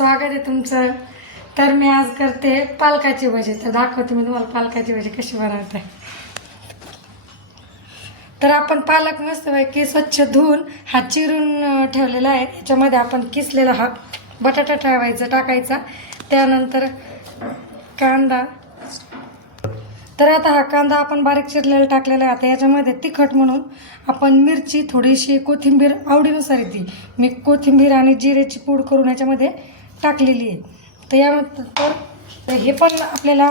स्वागत आहे तुमचं. तर मी आज करते पालकाची भाजी. तर दाखवते मी तुम्हाला पालकाची भाजी कशी बनवते. तर आपण पालक मस्तपैकी स्वच्छ धुवून हा चिरून ठेवलेला आहे. याच्यामध्ये आपण किसलेला हा बटाटा टाकायचा. त्यानंतर कांदा. तर आता हा कांदा आपण बारीक चिरलेला टाकलेला आहे. आता याच्यामध्ये तिखट म्हणून आपण मिरची, थोडीशी कोथिंबीर आवडीनुसार येते. मी कोथिंबीर आणि जिरेची पूड करून याच्यामध्ये टाकलेली आहे. तर यानंतर हे पण आपल्याला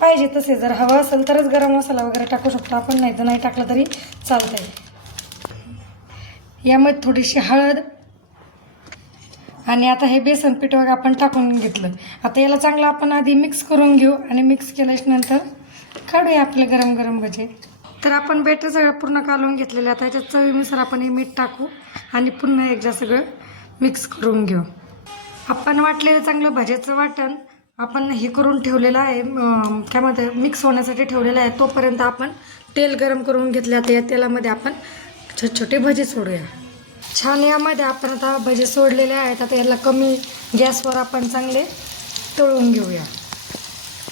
पाहिजे तसे जर हवं असेल तरच गरम मसाला वगैरे टाकू शकतो आपण, नाही तर नाही टाकलं तरी चालतंय. यामध्ये थोडीशी हळद आणि आता हे बेसन पीठ वगैरे आपण टाकून घेतलं. आता याला चांगलं आपण आधी मिक्स करून घेऊ आणि मिक्स केल्यानंतर काढूया आपले गरम गरम भजे. तर आपण बेटर सगळं पूर्ण कालवून घेतलेलं. आता याच्यात चवीनुसार आपण हे मीठ टाकू आणि पुन्हा एकदा सगळं मिक्स करून घेऊ. आपण वाटलेलं चांगलं भज्याचं वाटण आपण हे करून ठेवलेलं आहे, त्यामध्ये मिक्स होण्यासाठी ठेवलेलं आहे. तोपर्यंत आपण तेल गरम करून घेतलं. आता या तेलामध्ये आपण छोटे छोटे भजे सोडूया. छान यामध्ये आपण आता भजे सोडलेले आहेत. आता याला कमी गॅसवर आपण चांगले तळून घेऊया.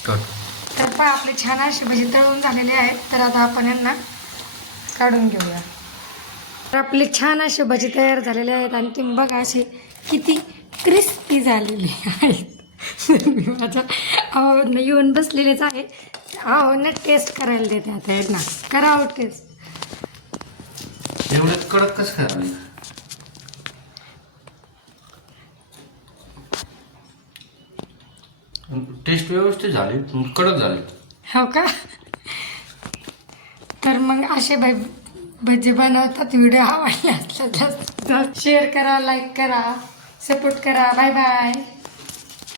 तर पण आपले छान असे भजे तळून झालेले आहेत. तर आता आपण यांना काढून घेऊया. तर आपले छान असे भजे तयार झालेले आहेत आणि तुम्ही बघा असे किती क्रिस्पी झालेले आहेत. मी माझ्या आवडनं येऊन बसलेलेच आहे. आवडनं टेस्ट करायला देते. आता यांना करावं टेस्ट. एवढं कडक कसं करायला? टेस्ट व्यवस्थित झाली, कडक झाली. हो का? तर मग असे भजे बनवतात. व्हिडिओ आवडला असला तर शेअर करा, लाईक करा, सपोर्ट करा. Bye bye.